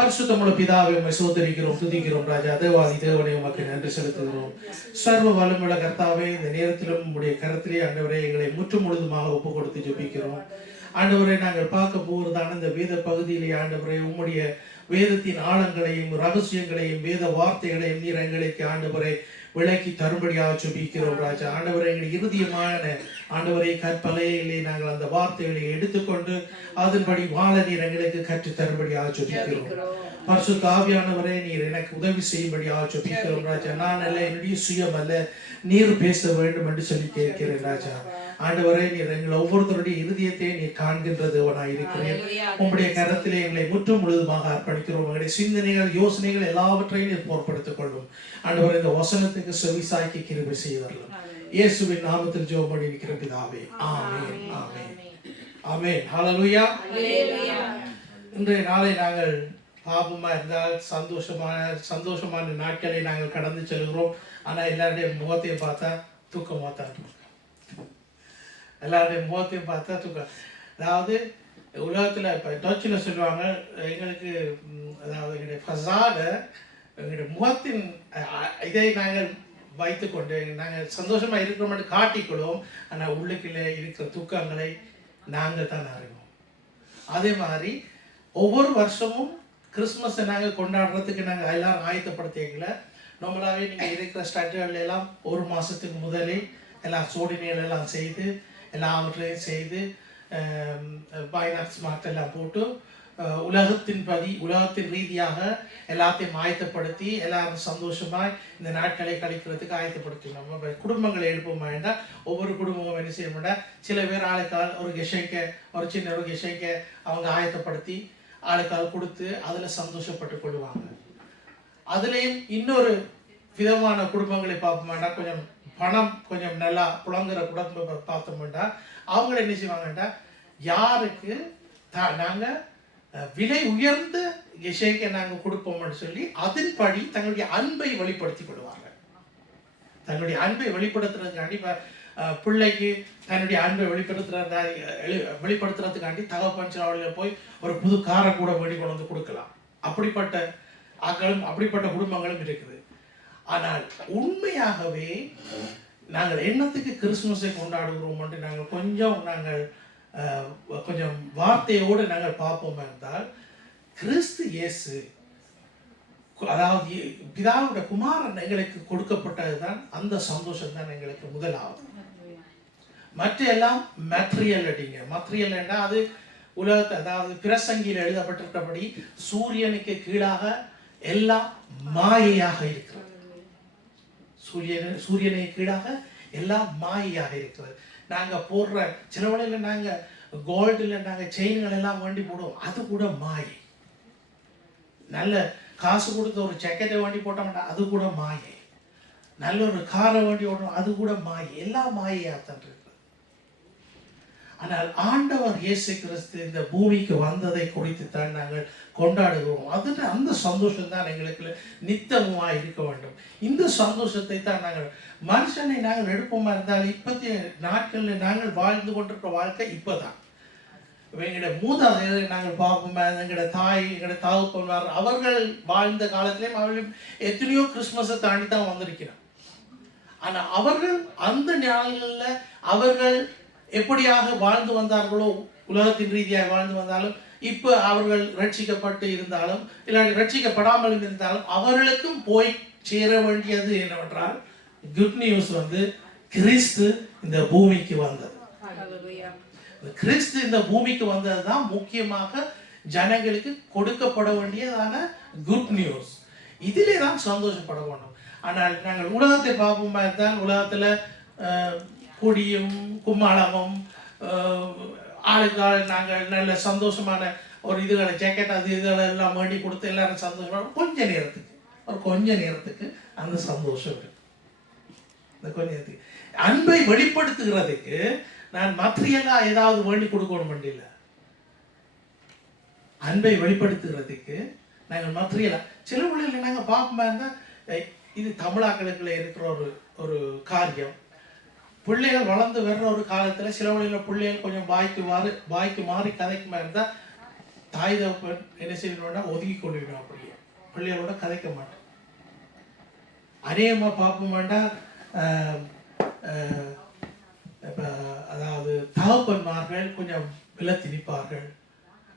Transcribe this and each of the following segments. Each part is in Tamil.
பரிசுத்தமுள்ள பிதாவை உம்மை சோதரிக்கிறோம், துதிக்கிறோம் ராஜா. தேவாதி தேவனை உமக்கு நன்றி செலுத்துகிறோம். சர்வ வல்லமையுள்ள கர்த்தாவே, இந்த நேரத்திலும் உம்முடைய கரத்திலே ஆண்டவரே எங்களை முற்று முழுதுமாக ஒப்பு கொடுத்து ஜெபிக்கிறோம். ஆண்டவரை நாங்கள் பார்க்க போகிறதான இந்த வேத பகுதியிலே ஆண்டவரை உம்முடைய வேதத்தின் ஆழங்களையும் ரகசியங்களையும் வேத வார்த்தைகளையும் நீர் எங்களுக்கு ஆண்டவரை விளக்கி தரும்படியாக ஜெபிக்கிறோம் ராஜா. ஆண்டவரை எங்கள் இறுதியமான ஆண்டவரை கற்பலையிலே நாங்கள் அந்த வார்த்தைகளை எடுத்துக்கொண்டு அதன்படி வாழ நீர் எங்களுக்கு கற்று தரும்படியாக ஜெபிக்கிறோம். பரிசுத்த ஆவியானவரே, நீர் எனக்கு உதவி செய்யும்படியாக ஜெபிக்கிறோம் ராஜா. நான் அல்ல, என்னுடைய சுயம் அல்ல, நீர் பேச வேண்டும் என்று சொல்லி கேட்கிறேன் ராஜா. ஆண்டவரே, நீர் எங்கள் ஒவ்வொருத்தருடைய இருதயத்தை நீர் காண்கின்ற தேவனாய் இருக்கிறேன். உங்களுடைய கரத்திலே எங்களை முற்றும் முழுதுமாக அர்ப்பணிக்கிறோம். எங்களுடைய சிந்தனைகள் யோசனைகள் எல்லாவற்றையும் நீர் பொறுப்படுத்திக் கொள்ளும். ஆண்டவரே, இந்த வசனத்துக்கு செவிசாய்க்கு கிருபை செய்தரலாம். இயேசுவின் நாமத்தில் ஜெபம் பண்ணி இருக்கிற பிதாவே, ஆமென், ஆமென், ஆமென். ஹல்லேலூயா. இன்றைய நாளை நாங்கள் பாபமா இருந்தால் சந்தோஷமான நாட்களை நாங்கள் கடந்து செல்கிறோம். ஆனா எல்லாருடைய முகத்தையும் பார்த்தா தூக்கமாக தான் இருக்கும். எல்லாருடைய முகத்தையும் பார்த்தா தூக்கம். அதாவது உலகத்தில் இப்போ டச்சில் சொல்லுவாங்க, எங்களுக்கு அதாவது எங்களுடைய ஃபசாடை எங்களுடைய முகத்தின் இதை நாங்கள் வைத்துக்கொண்டு நாங்கள் சந்தோஷமாக இருக்கிறோம்னு காட்டிக்கொள்வோம். ஆனால் உள்ளுக்குள்ளே இருக்கிற துக்கங்களை நாங்கள் தான் அறிவோம். அதே மாதிரி ஒவ்வொரு வருஷமும் கிறிஸ்மஸை நாங்கள் கொண்டாடுறதுக்கு நாங்கள் எல்லாரும் ஆயத்தப்படுத்திக்கல. நம்மளாவே நீங்கள் இருக்கிற ஸ்டட்கள் எல்லாம் ஒரு மாதத்துக்கு முதலே எல்லாம் சோடினிகள் எல்லாம் செய்து எல்லாவற்றையும் செய்து பைனாக்ஸ் மார்ட்டெல்லாம் போட்டு உலகத்தின் ரீதியாக எல்லாத்தையும் ஆயத்தப்படுத்தி எல்லாரும் சந்தோஷமாக இந்த நாட்களை கழிக்கிறதுக்கு ஆயத்தப்படுத்தணும். நம்ம குடும்பங்களை எழுப்போமா என்றால் ஒவ்வொரு குடும்பமும் என்ன செய்ய மாட்டா, சில பேர் ஆளுக்கால் ஒரு கெஷைக்க ஒரு சின்ன ஒரு கெஷைக்க அவங்க ஆயத்தப்படுத்தி ஆளுக்கால் கொடுத்து அதில் சந்தோஷப்பட்டு கொள்வாங்க. அதுலேயும் இன்னொரு விதமான குடும்பங்களை பார்ப்போமாண்டா, கொஞ்சம் பணம் கொஞ்சம் நல்லா புழங்குற குடும்பம் பார்த்தோம்னா அவங்கள என்ன செய்வாங்கண்டா, யாருக்கு நாங்கள் விலை உயர்ந்த இசைக்கு நாங்கள் கொடுப்போம்னு சொல்லி அதன்படி தங்களுடைய அன்பை வெளிப்படுத்தி கொள்வாங்க. தன்னுடைய அன்பை வெளிப்படுத்துறதுக்காண்டி பிள்ளைக்கு தன்னுடைய அன்பை வெளிப்படுத்துறதுக்காண்டி தகப்பன் சில போய் ஒரு புது காரை கூட வேண்டி கொண்டு வந்து கொடுக்கலாம். அப்படிப்பட்ட ஆக்களும் அப்படிப்பட்ட குடும்பங்களும் இருக்குது. ஆனால் உண்மையாகவே நாங்கள் என்னத்துக்கு கிறிஸ்துமஸை கொண்டாடுகிறோம் என்று நாங்கள் கொஞ்சம் வார்த்தையோடு நாங்கள் பார்ப்போம் என்றால், கிறிஸ்து இயேசு அதாவது பிதாவுடைய குமாரன் எங்களுக்கு கொடுக்கப்பட்டதுதான். அந்த சந்தோஷம் தான் எங்களுக்கு முதலாவது. மற்ற எல்லாம் மெட்ரியல் அடிங்க. மெட்ரியல் என்றால் அது உலகத்தை, அதாவது பிரசங்கியில் எழுதப்பட்டிருக்கிறபடி சூரியனுக்கு கீழாக எல்லாம் மாயையாக இருக்கிறது. சூரியனை கீழாக எல்லாம் மாயையாக இருக்கிறது. நாங்கள் போடுற சில வழியில் நாங்கள் கோல்டில் நாங்கள் செயின்கள் எல்லாம் வேண்டி போடுவோம், அது கூட மாயை. நல்ல காசு கொடுத்த ஒரு ஜாக்கெட்டை வேண்டி போட்டோம்னா அது கூட மாயை. நல்ல ஒரு காரை வேண்டி ஓட்டணும், அது கூட மாயை. எல்லாம் மாயையாக தான் இருக்குது. ஆனால் ஆண்டவர் இயேசு கிறிஸ்து இந்த பூமிக்கு வந்ததை குறித்து தான் நாங்கள் கொண்டாடுகிறோம். அதில் அந்த சந்தோஷம் தான் எங்களுக்கு நித்தமாக இருக்க வேண்டும். இந்த சந்தோஷத்தை தான் நாங்கள் மனுஷனை நாங்கள் எடுப்போமா இருந்தால் இப்போதைய நாட்களில் நாங்கள் வாழ்ந்து கொண்டிருக்கிற வாழ்க்கை இப்போ தான். எங்களுடைய மூதாதையரை நாங்கள் பார்ப்போமா, எங்களோட தாய் எங்களோட தகப்பன்மார் அவர்கள் வாழ்ந்த காலத்திலேயும் அவர்களும் எத்தனையோ கிறிஸ்மஸை தாண்டி தான் வந்திருக்கிறார். ஆனால் அவர்கள் அந்த நாள்களில் அவர்கள் எப்படியாக வாழ்ந்து வந்தார்களோ, உலகத்தின் ரீதியாக வாழ்ந்து வந்தாலும், இப்போ அவர்கள் ரட்சிக்கப்பட்டு இருந்தாலும் இல்லை ரட்சிக்கப்படாமல் இருந்தாலும் அவர்களுக்கும் போய் சேர வேண்டியது என்னவென்றால், குட் நியூஸ் கிறிஸ்து இந்த பூமிக்கு வந்தது. கிறிஸ்து இந்த பூமிக்கு வந்தது தான் முக்கியமாக ஜனங்களுக்கு கொடுக்கப்பட வேண்டியதான குட் நியூஸ். இதிலே தான் சந்தோஷப்பட வேண்டும். ஆனால் நாங்கள் உலகத்தை பார்ப்போமா இருந்தால், உலகத்தில் குடியும் கும்மாளமும் ஆளுக்கால் நாங்கள் நல்ல சந்தோஷமான ஒரு இதுகளை ஜாக்கெட் அது இதுகளை எல்லாம் வேண்டி கொடுத்து எல்லாரும் சந்தோஷமாக கொஞ்ச நேரத்துக்கு அந்த சந்தோஷம் இருக்கு. இந்த கொஞ்ச நேரத்துக்கு அன்பை வெளிப்படுத்துகிறதுக்கு நான் மற்றையெல்லாம் ஏதாவது வேண்டி கொடுக்கணும் இல்லை. அன்பை வெளிப்படுத்துகிறதுக்கு நாங்கள் மற்றையெல்லாம் சில வழியில் நாங்கள் பார்ப்போமா இருந்தால், இது தமிழாக்களுக்குள்ள இருக்கிற ஒரு காரியம். பிள்ளைகள் வளர்ந்து வர்ற ஒரு காலத்தில் சில வழியில் பிள்ளைகள் கொஞ்சம் வாய்க்கு மாறி கதைக்குமா இருந்தால் தாய் தகப்பன் என்ன செய்யணும்னா ஒதுக்கி கொண்டுவிடும். அப்படியே பிள்ளைகளோட கதைக்க மாட்டோம். அநேகமாக பார்ப்போம் வேண்டாம். இப்போ அதாவது தகப்பன்மார்கள் கொஞ்சம் விலை திணிப்பார்கள்.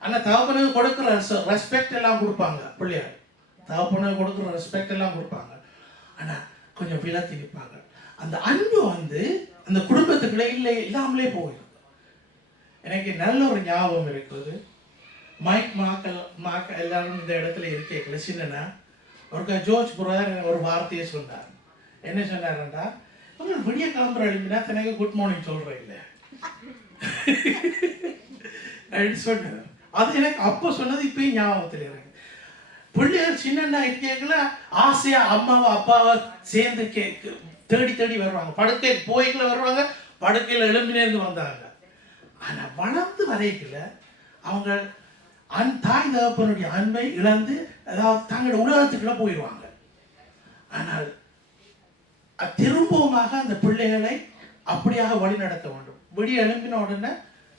ஆனால் தகப்பனுக்கு கொடுக்குற ரெஸ்பெக்ட் எல்லாம் கொடுப்பாங்க. பிள்ளைகள் தகப்பனுக்கு கொடுக்குற ரெஸ்பெக்ட் எல்லாம் கொடுப்பாங்க. ஆனால் கொஞ்சம் விலை திணிப்பாங்க. அந்த அன்பு வந்து அந்த குடும்பத்துக்குள்ளே இல்லாமலே போயிடும். எனக்கு நல்ல ஒரு ஞாபகம் இருக்குது. மாக்கள் எல்லாரும் இந்த இடத்துல இருக்கல சின்னனா ஒரு ஜோர்ஜ் பிரதர் ஒரு வார்த்தையை சொன்னார். என்ன சொன்னார்டா, உங்களுக்கு விடிய கிளம்புற எழுப்பினா தனக்கு குட் மார்னிங் சொல்கிறேன் இல்லை அப்படின்னு சொன்னார். அது எனக்கு அப்போ சொன்னது இப்பயும் ஞாபகத்தில் இருக்கு. பிள்ளைகள் சின்னண்ணா இருக்கல ஆசையாக அம்மாவை அப்பாவை சேர்ந்து தேடி தேடி வருவாங்க. படுக்கை போய்க்குள்ள வருவாங்க, படுக்கையில் எழும்பினேருந்து வந்தாங்க. ஆனால் வளர்ந்து வரைக்கல அவங்க தாய் தகப்பனுடைய அன்பை இழந்து அதாவது தங்களோட உலகத்துக்குள்ள போயிடுவாங்க. ஆனால் திரும்பவுமாக அந்த பிள்ளைகளை அப்படியாக வழி நடத்த வேண்டும். விடிய எழுப்பின உடனே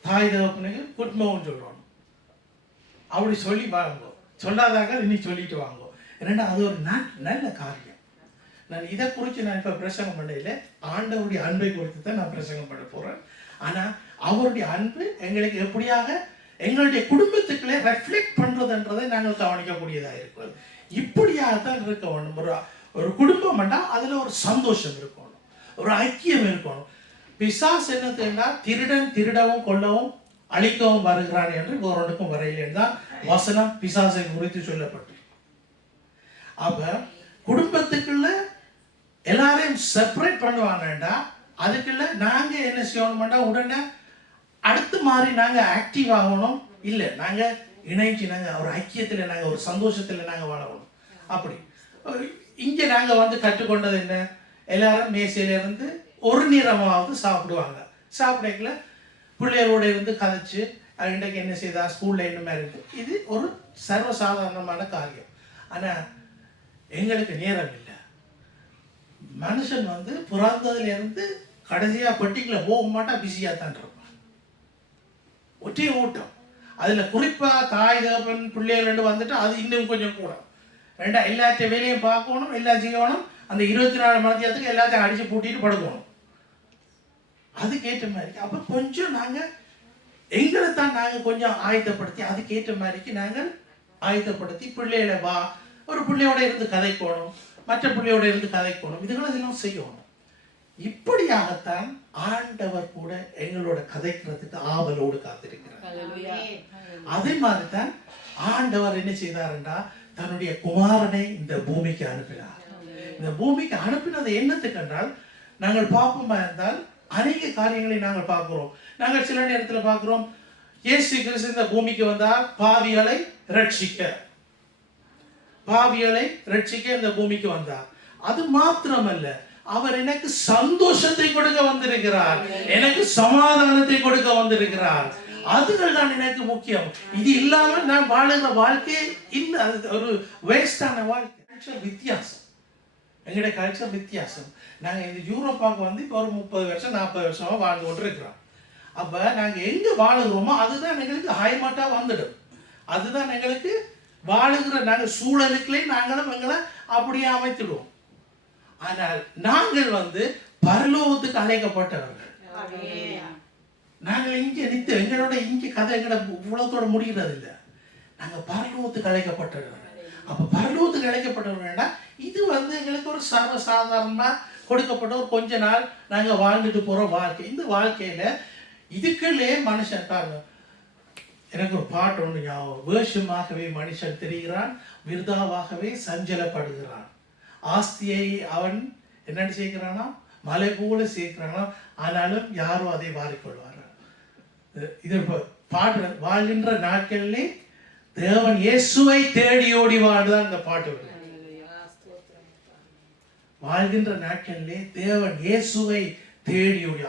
தாய் தகப்பனுக்கு குட் மார்னிங் சொல்லணும். அப்படி சொல்லி வாங்க, சொல்லாதாக இனி சொல்லிட்டு வாங்க. ஏன்னா அது ஒரு நல்ல காரியம். நான் இதை குறித்து நான் இப்போ பிரசங்கம் பண்ணல, ஆண்டவருடைய அன்பை குறித்து தான் நான் பிரசங்கம் பண்ண போகிறேன். ஆனால் அவருடைய அன்பு எங்களுக்கு எப்படியாக எங்களுடைய குடும்பத்துக்குள்ளே ரெஃப்ளெக்ட் பண்ணுறதுன்றதை நாங்கள் கவனிக்கக்கூடியதாக இருக்கிறது. இப்படியாகத்தான் இருக்க வேண்டும். ஒரு குடும்பம் வேண்டாம், அதில் ஒரு சந்தோஷம் இருக்கணும், ஒரு ஐக்கியம் இருக்கணும். பிசாசு என்னதுன்னா திருடன் திருடவும் கொல்லவும் அழிக்கவும் வருகிறான் என்று ஒருவனுக்கும் வரையிலேன்னு தான் வசனம் பிசாசை குறித்து சொல்லப்பட்டு. அப்ப குடும்பத்துக்குள்ள எல்லாரையும் செப்பரேட் பண்ணுவாங்கடா. அதுக்குள்ள நாங்க என்ன செய்யணும்டா, உடனே அடுத்து மாதிரி நாங்க ஆக்டிவ் ஆகணும் இல்லை, நாங்க இணைஞ்சு நாங்க ஒரு ஐக்கியத்தில் நாங்க ஒரு சந்தோஷத்தில் நாங்க வாழணும். அப்படி இங்க நாங்க வந்து கற்றுக்கொண்டது என்ன, எல்லாரும் மேசையில இருந்து ஒரு நேரமாவது சாப்பிடுவாங்க. சாப்பிடல பிள்ளைகளோட இருந்து கதைச்சு இன்றைக்கு என்ன செய்தா ஸ்கூல்ல என்ன மாதிரி இருக்கு. இது ஒரு சர்வசாதாரணமான காரியம். ஆனா எங்களுக்கு நேரம் இல்லை. மனுஷன் வந்து பிறந்ததுல இருந்து கடைசியா பெட்டிக்குள்ள போக மாட்டா, பிஸியா தான் இருப்பான். ஒற்றை ஓட்டம். அதுல குறிப்பா தாய் தகப்பன் பிள்ளைகள் வந்துட்டு அது இன்னும் கொஞ்சம் கூட ரெண்டா எல்லாத்தையும் வேலையும் பார்க்கணும், எல்லாம் செய்யணும். அந்த 24 மணி நேரத்துக்கு எல்லாத்தையும் அடிச்சு பூட்டிட்டு படுக்கணும். அதுக்கேற்ற மாதிரி அப்ப கொஞ்சம் நாங்க எங்களை தான் நாங்க கொஞ்சம் ஆயத்தப்படுத்தி அதுக்கேற்ற மாதிரிக்கு நாங்கள் ஆயத்தப்படுத்தி பிள்ளைகளை ஒரு பிள்ளையோட இருந்து கதைக்கணும், மற்ற பிள்ளையோட இருந்து கதைக்கணும், இதுகளெல்லாம் செய்யணும். இப்படியாகத்தான் ஆண்டவர் கூட எங்களோட கதைக்கிறதுக்கு ஆவலோடு காத்திருக்கிறார். அதே மாதிரி தான் ஆண்டவர் என்ன செய்தாருண்டா, தன்னுடைய குமாரனை இந்த பூமிக்கு அனுப்பினார். இந்த பூமிக்கு அனுப்பினது என்னத்துக்கு என்றால், நாங்கள் பார்ப்போமா இருந்தால் அநேக காரியங்களை நாங்கள் பார்க்கிறோம். நாங்கள் சில நேரத்தில் பார்க்கிறோம், இயேசு கிறிஸ்து இந்த பூமிக்கு வந்தார் பாவிகளை ரட்சிக்க இந்த பூமிக்கு வந்தார். அது மாத்திரமல்ல, அவர் எனக்கு சந்தோஷத்தை கொடுக்க வந்திருக்கிறார், எனக்கு சமாதானத்தை கொடுக்க வந்திருக்கிறார். அதுகள் தான் எனக்கு முக்கியம். இது இல்லாமல் நான் வாழுகிற வாழ்க்கை இல்லை, அது ஒரு வேஸ்டான வாழ்க்கை. வித்தியாசம், எங்களுடைய கல்ச்சர் வித்தியாசம். நாங்கள் இந்த யூரோப்பாவுக்கு வந்து இப்போ ஒரு 30 வருஷம் 40 வருஷமாக வாழ்ந்து கொண்டு இருக்கிறோம். அப்போ நாங்கள் எங்கே வாழுகிறோமோ அதுதான் எங்களுக்கு ஹைமாட்டாக வந்துடும். அதுதான் எங்களுக்கு வாழுகிற நாங்கள் சூழலுக்குள்ளே நாங்களும் எங்களை அப்படியே அமைத்துடுவோம். ஆனால் நாங்கள் வந்து பரலோகத்துக்கு அழைக்கப்பட்டவர்கள். நாங்கள் இங்கே நித்து எங்களோட இங்கே கதை எங்களோட உலகத்தோட முடிகிறது இல்லை. நாங்கள் பரலோகத்துக்கு அழைக்கப்பட்டவர்கள். அப்போ பரலோகத்துக்கு அழைக்கப்பட்டவர்கள்னா இது வந்து எங்களுக்கு ஒரு சர்வசாதாரணமாக கொடுக்கப்பட்ட ஒரு கொஞ்ச நாள் நாங்கள் வாழ்ந்துட்டு போகிற வாழ்க்கை. இந்த வாழ்க்கையில் இதுக்குள்ளே மனுஷன் பாருங்க, எனக்கு ஒரு பாட்டு ஒன்று ஞாபகம். வேஷமாகவே மனுஷன் தெரிகிறான், விருதாவாகவே சஞ்சலப்படுகிறான். ஆஸ்தியை அவன் என்ன செய்கிறானா, மலை போல சேர்க்கிறானா, ஆனாலும் யாரும் அதை வாரிக்கொள்வார். இது பாட்டு. வாழ்கின்ற நாட்களிலே தேவன் இயேசுவை தேடி ஓடி வாழ்தான் இந்த பாட்டு. வாழ்கின்ற நாட்களிலே தேவன் இயேசுவை தேடி ஓடி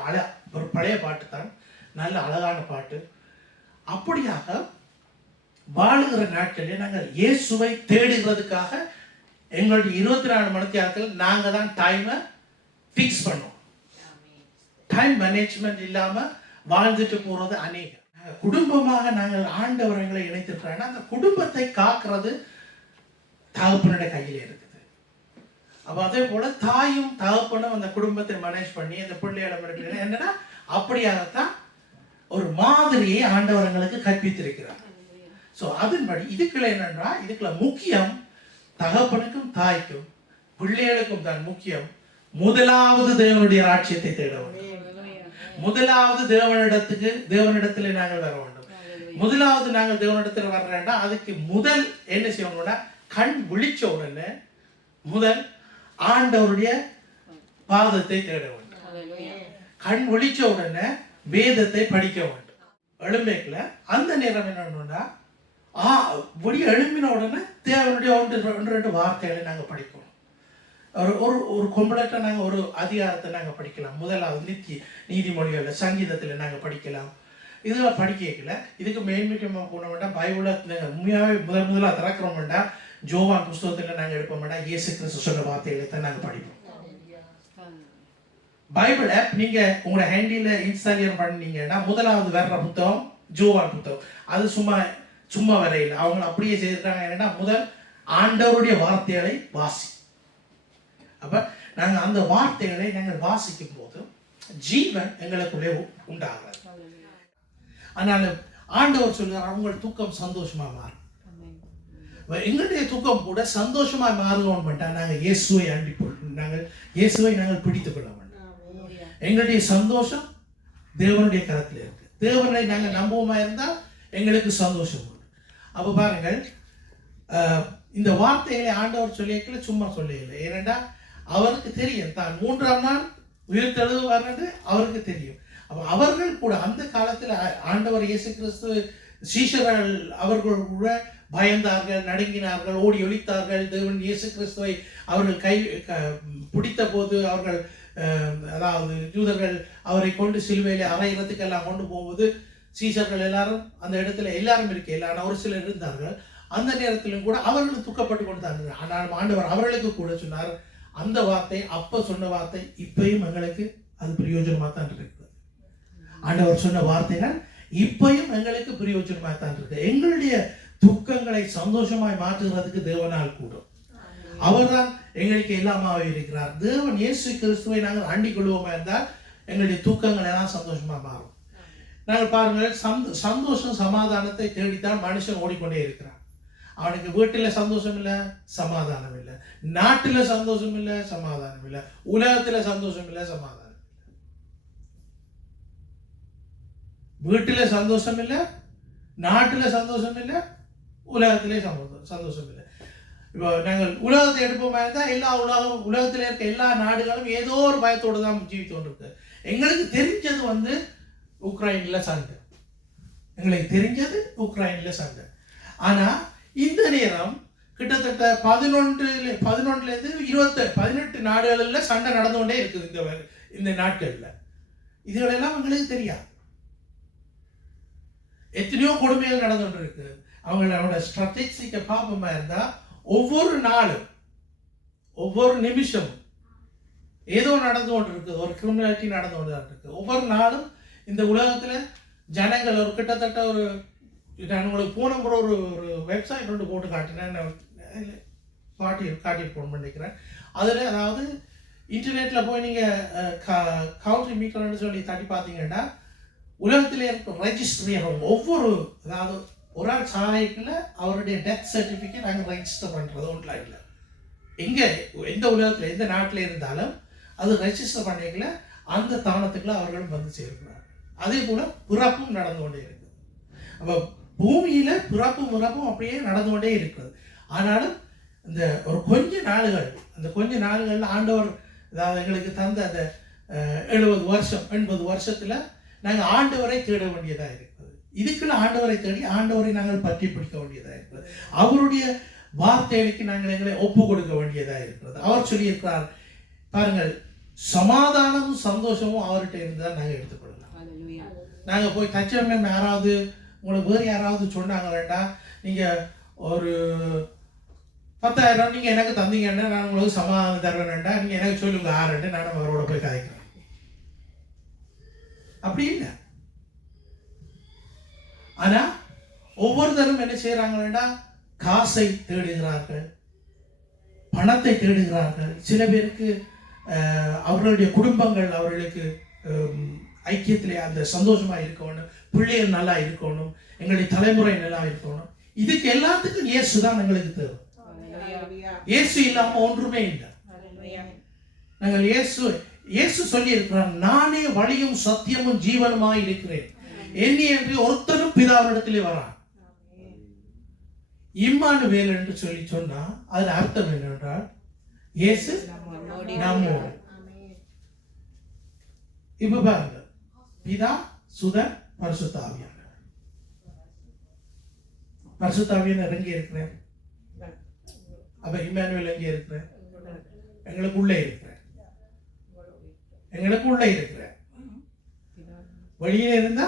ஒரு பழைய பாட்டு தான், நல்ல அழகான பாட்டு. அப்படியாக வாழுகிற நாட்களிலே நாங்கள் இயேசுவை தேடுகிறதுக்காக எங்களுடைய 24 மணி நேரத்தில் நாங்கள் தான் டைமை ஃபிக்ஸ் பண்ணோம். டைம் மேனேஜ்மெண்ட் இல்லாமல் வாழ்ந்துட்டு போகிறது அநேகம். குடும்பமாக நாங்கள் ஆண்டவர் எங்களை இணைத்திருக்கிறாங்க. அந்த குடும்பத்தை காக்கிறது தகப்பனுடைய கையில் இருக்குது. அப்போ அதே போல தாயும் தகப்பனும் அந்த குடும்பத்தை மேனேஜ் பண்ணி அந்த பிள்ளைகளை இருக்கிறது என்னன்னா அப்படியாகத்தான் ஒரு மாதிரியை ஆண்டவர் எங்களுக்கு கற்பித்திருக்கிறார். ஸோ அதன்படி இதுக்குள்ள என்னன்னா இதுக்குள்ள முக்கியம் தகப்பனுக்கும் தாய்க்கும் பிள்ளைகளுக்கும் தான் முக்கியம். முதலாவது தேவனுடைய ராஜ்யத்தை தேட வேண்டும். முதலாவது தேவனிடத்திலே நாங்கள் வர வேண்டும். முதலாவது நாங்கள் தேவனிடத்தில் வர்றேன்னா அதுக்கு முதல் என்ன செய்யணும்னா கண் விழிச்ச உடனே முதல் ஆண்டவருடைய பாதத்தை தேட வேண்டும். கண் விழிச்ச உடனே வேதத்தை படிக்க வேண்டும். எழும்பேக்கல அந்த நேரம் என்னன்னா எழும்பின உடனே தேவனுடைய ஒன்று ரெண்டு வார்த்தைகளை நாங்கள் படிக்கணும். ஒரு கொம்பளத்தை நாங்கள் ஒரு அதிகாரத்தை நாங்கள் படிக்கலாம். முதலாவது நீதிமொழிகளில் சங்கீதத்தில் நாங்கள் படிக்கலாம். இதெல்லாம் படிக்கல. இதுக்கு மேன்முக்கியமாக போன வேண்டாம். பைபிளை உண்மையாகவே முதலாக திறக்கிறோம் வேண்டாம். ஜோவான் புஸ்தகத்தில் நாங்கள் எடுப்போம் வேண்டாம். இயேசு கிறிஸ்து சொன்ன வார்த்தைகளை தான் நாங்கள் படிப்போம். பைபிள் ஆப் நீங்கள் உங்களோட ஹேண்டில் இன்ஸ்டால் பண்ணீங்கன்னா முதலாவது வர்ற புத்தகம் ஜோவான் புத்தகம். அது சும்மா வரையில் அவங்க அப்படியே செய்திருக்காங்க. என்னன்னா முதல் ஆண்டவருடைய வார்த்தைகளை வாசி. அப்ப நாங்கள் அந்த வார்த்தைகளை நாங்கள் வாசிக்கும் போது ஜீவன் எங்களுக்குள்ளே உண்டாகிறது. அதனால ஆண்டவர் சொல்கிறார் உங்கள் தூக்கம் சந்தோஷமா மாறும். எங்களுடைய தூக்கம் கூட சந்தோஷமா மாறுவோம். நாங்கள் இயேசுவை நாங்கள் பிடித்துக் கொள்ள வேண்டும். எங்களுடைய சந்தோஷம் தேவனுடைய கரத்தில் இருக்கு. தேவனை நாங்கள் நம்புவோமா இருந்தால் எங்களுக்கு சந்தோஷம் உண்டு. அப்போ பாருங்கள், இந்த வார்த்தைகளை ஆண்டவர் சொல்லியிருக்கல, சும்மா சொல்லியில்லை. ஏனென்றா அவருக்கு தெரியும் தான் 3ஆம் நாள் உயிர்த்தெழுவார் என்று அவருக்கு தெரியும். அப்போ அவர்கள் கூட அந்த காலத்தில் ஆண்டவர் இயேசு கிறிஸ்து சீஷர்கள் அவர்கள் கூட பயந்தார்கள், நடுங்கினார்கள், ஓடி ஒழித்தார்கள். தேவன் இயேசு கிறிஸ்துவை அவர்கள் பிடித்த போது அவர்கள் அதாவது யூதர்கள் அவரை கொண்டு சிலுவையில அறையிறதுக்கெல்லாம் கொண்டு போகும்போது சீஷர்கள் எல்லாரும் அந்த இடத்துல எல்லாரும் இருக்கையிலான ஒரு சிலர் இருந்தார்கள். அந்த நேரத்திலும் கூட அவர்கள் துக்கப்பட்டு கொண்டார்கள். ஆனால் ஆண்டவர் அவர்களுக்கு கூட சொன்னார், அந்த வார்த்தை அப்ப சொன்ன வார்த்தை இப்பயும் எங்களுக்கு அது பிரயோஜனமாக தான் இருக்குது. ஆண்டவர் சொன்ன வார்த்தைகள் இப்பயும் எங்களுக்கு பிரயோஜனமாக தான் இருக்கு. எங்களுடைய துக்கங்களை சந்தோஷமாய் மாற்றுகிறதுக்கு தேவனால் கூடும். அவர்தான் எங்களுக்கு எல்லாமாவே இருக்கிறார். தேவன் இயேசு கிறிஸ்துவை நாங்கள் அண்டிக் கொள்வோமா இருந்தால் எங்களுடைய தூக்கங்கள் எல்லாம் சந்தோஷமா மாறும். நாங்கள் பாருங்கள், சந்தோஷம் சமாதானத்தை தேடித்தான் மனுஷன் ஓடிக்கொண்டே இருக்கிறான். அவனுக்கு வீட்டில் சந்தோஷம் இல்லை, சமாதானம் இல்லை. நாட்டில் சந்தோஷம் இல்லை, சமாதானம் இல்லை. உலகத்தில் சந்தோஷம் இல்லை, சமாதானம் இல்லை. வீட்டில் சந்தோஷம் இல்லை, நாட்டில் சந்தோஷம் இல்லை, உலகத்திலே சந்தோஷம் இல்லை. இப்போ நாங்கள் உலகத்தை எடுப்போமா இருந்தால் எல்லா உலகத்தில் இருக்க எல்லா நாடுகளும் ஏதோ ஒரு பயத்தோடு தான் ஜீவித்து கொண்டிருக்கு. எங்களுக்கு தெரிஞ்சது உக்ரைனில் சண்டை. எங்களுக்கு தெரிஞ்சது உக்ரைனில் சண்டை. ஆனால் இந்த நேரம் கிட்டத்தட்ட 11லேருந்து 18 நாடுகளில் சண்டை நடந்து கொண்டே இருக்குது இந்த நாட்களில். இதுகளெல்லாம் எங்களுக்கு தெரியாது. எத்தனையோ கொடுமைகள் நடந்து கொண்டு இருக்கு. அவங்களோட ஸ்ட்ராட்டஜிக்க பாப்பமா இருந்தால் ஒவ்வொரு நாளும் ஒவ்வொரு நிமிஷமும் ஏதோ நடந்து கொண்டு இருக்குது. ஒரு கிரிமினாலிட்டி நடந்து கொண்டு தான் இருக்கு. ஒவ்வொரு நாளும் இந்த உலகத்தில் ஜனங்கள் ஒரு கிட்டத்தட்ட ஒரு நான் உங்களுக்கு போன முறை ஒரு வெப்சைட் ஒன்று போட்டு காட்டினேன், காட்டி போன் பண்ணிக்கிறேன். அதில் அதாவது இன்டர்நெட்டில் போய் நீங்கள் கவுண்ட்ரி மீட்டர்னு சொல்லி தட்டி பார்த்தீங்கன்னா உலகத்தில் இருக்க ரெஜிஸ்ட்ரி ஒவ்வொரு அதாவது ஒரு ஆள் சாயக்குள்ள அவருடைய டெத் சர்டிஃபிகேட் நாங்கள் ரெஜிஸ்டர் பண்ணுறது ஒன்றில் இல்லை. எங்கே எந்த உலகத்தில் எந்த நாட்டில் இருந்தாலும் அது ரெஜிஸ்டர் பண்ணிக்கல அந்த தானத்துக்குள்ள அவர்களும் வந்து சேர்க்கிறார்கள். அதே போல் பிறப்பும் நடந்து கொண்டே இருக்குது. அப்போ பூமியில் பிறப்பும் இறப்பும் அப்படியே நடந்து கொண்டே இருக்கிறது. ஆனாலும் இந்த ஒரு கொஞ்ச நாடுகளில் ஆண்டவர் அதாவது எங்களுக்கு தந்த அந்த 80 வருஷத்தில் நாங்கள் ஆண்டவரை தேட வேண்டியதாக இருக்கிறது. இதுக்குள்ள ஆண்டவரை தேடி ஆண்டவரை நாங்கள் பற்றி பிடிக்க வேண்டியதாக இருக்கிறது. அவருடைய வார்த்தைகளுக்கு நாங்கள் எங்களை ஒப்பு கொடுக்க வேண்டியதாக இருக்கிறது. அவர் சொல்லியிருக்கிறார் பாருங்கள், சமாதானமும் சந்தோஷமும் அவர்கிட்ட இருந்தால் நாங்கள் எடுத்துக்கொள்ளலாம். நாங்கள் போய் தச்சமே யாராவது உங்களுக்கு வேறு யாராவது சொன்னாங்க வேண்டாம், நீங்கள் ஒரு 10,000 நீங்கள் எனக்கு தந்தீங்கன்னா நான் உங்களுக்கு சமாதானம் தருவேன் வேண்டாம், நீங்கள் எனக்கு சொல்லுங்க 6 நான் அவரோட போய் கதைக்கிறேன். அப்படி இல்லை. ஆனா ஒவ்வொருத்தரும் என்ன செய்யறாங்கன்னா காசை தேடுகிறார்கள், பணத்தை தேடுகிறார்கள். சில பேருக்கு அவர்களுடைய குடும்பங்கள் அவர்களுக்கு ஐக்கியத்திலே அந்த சந்தோஷமா இருக்கணும், பிள்ளைகள் நல்லா இருக்கணும், எங்களுடைய தலைமுறை நல்லா இருக்கணும். இதுக்கு எல்லாத்துக்கும் இயேசு தான் எங்களுக்கு தேவை. இயேசு இல்லாம ஒன்றுமே இல்லை. நாங்கள் இயேசு சொல்லி இருக்கிறார், நானே வழியும் சத்தியமும் ஜீவனுமாய் இருக்கிறேன், என்னை என்று ஒருத்தரும் பிதாவினிடத்திலே வரான். இம்மானுவேல் என்று சொல்லி சொன்னா அதுல அர்த்தம் என்னென்றால் இயேசு நம்மோடு. இப்ப பாருங்க, பிதா சுதன் பரிசுத்த ஆவியானவர். பரிசுத்த ஆவியானவர் எங்கே இருக்கிறேன்? அப்ப இம்மானுவேல் எங்கே இருக்கிறேன்? எங்களுக்குள்ளே இருக்கிறேன், எங்களுக்குள்ளே இருக்கிறேன். வெளியே இருந்தா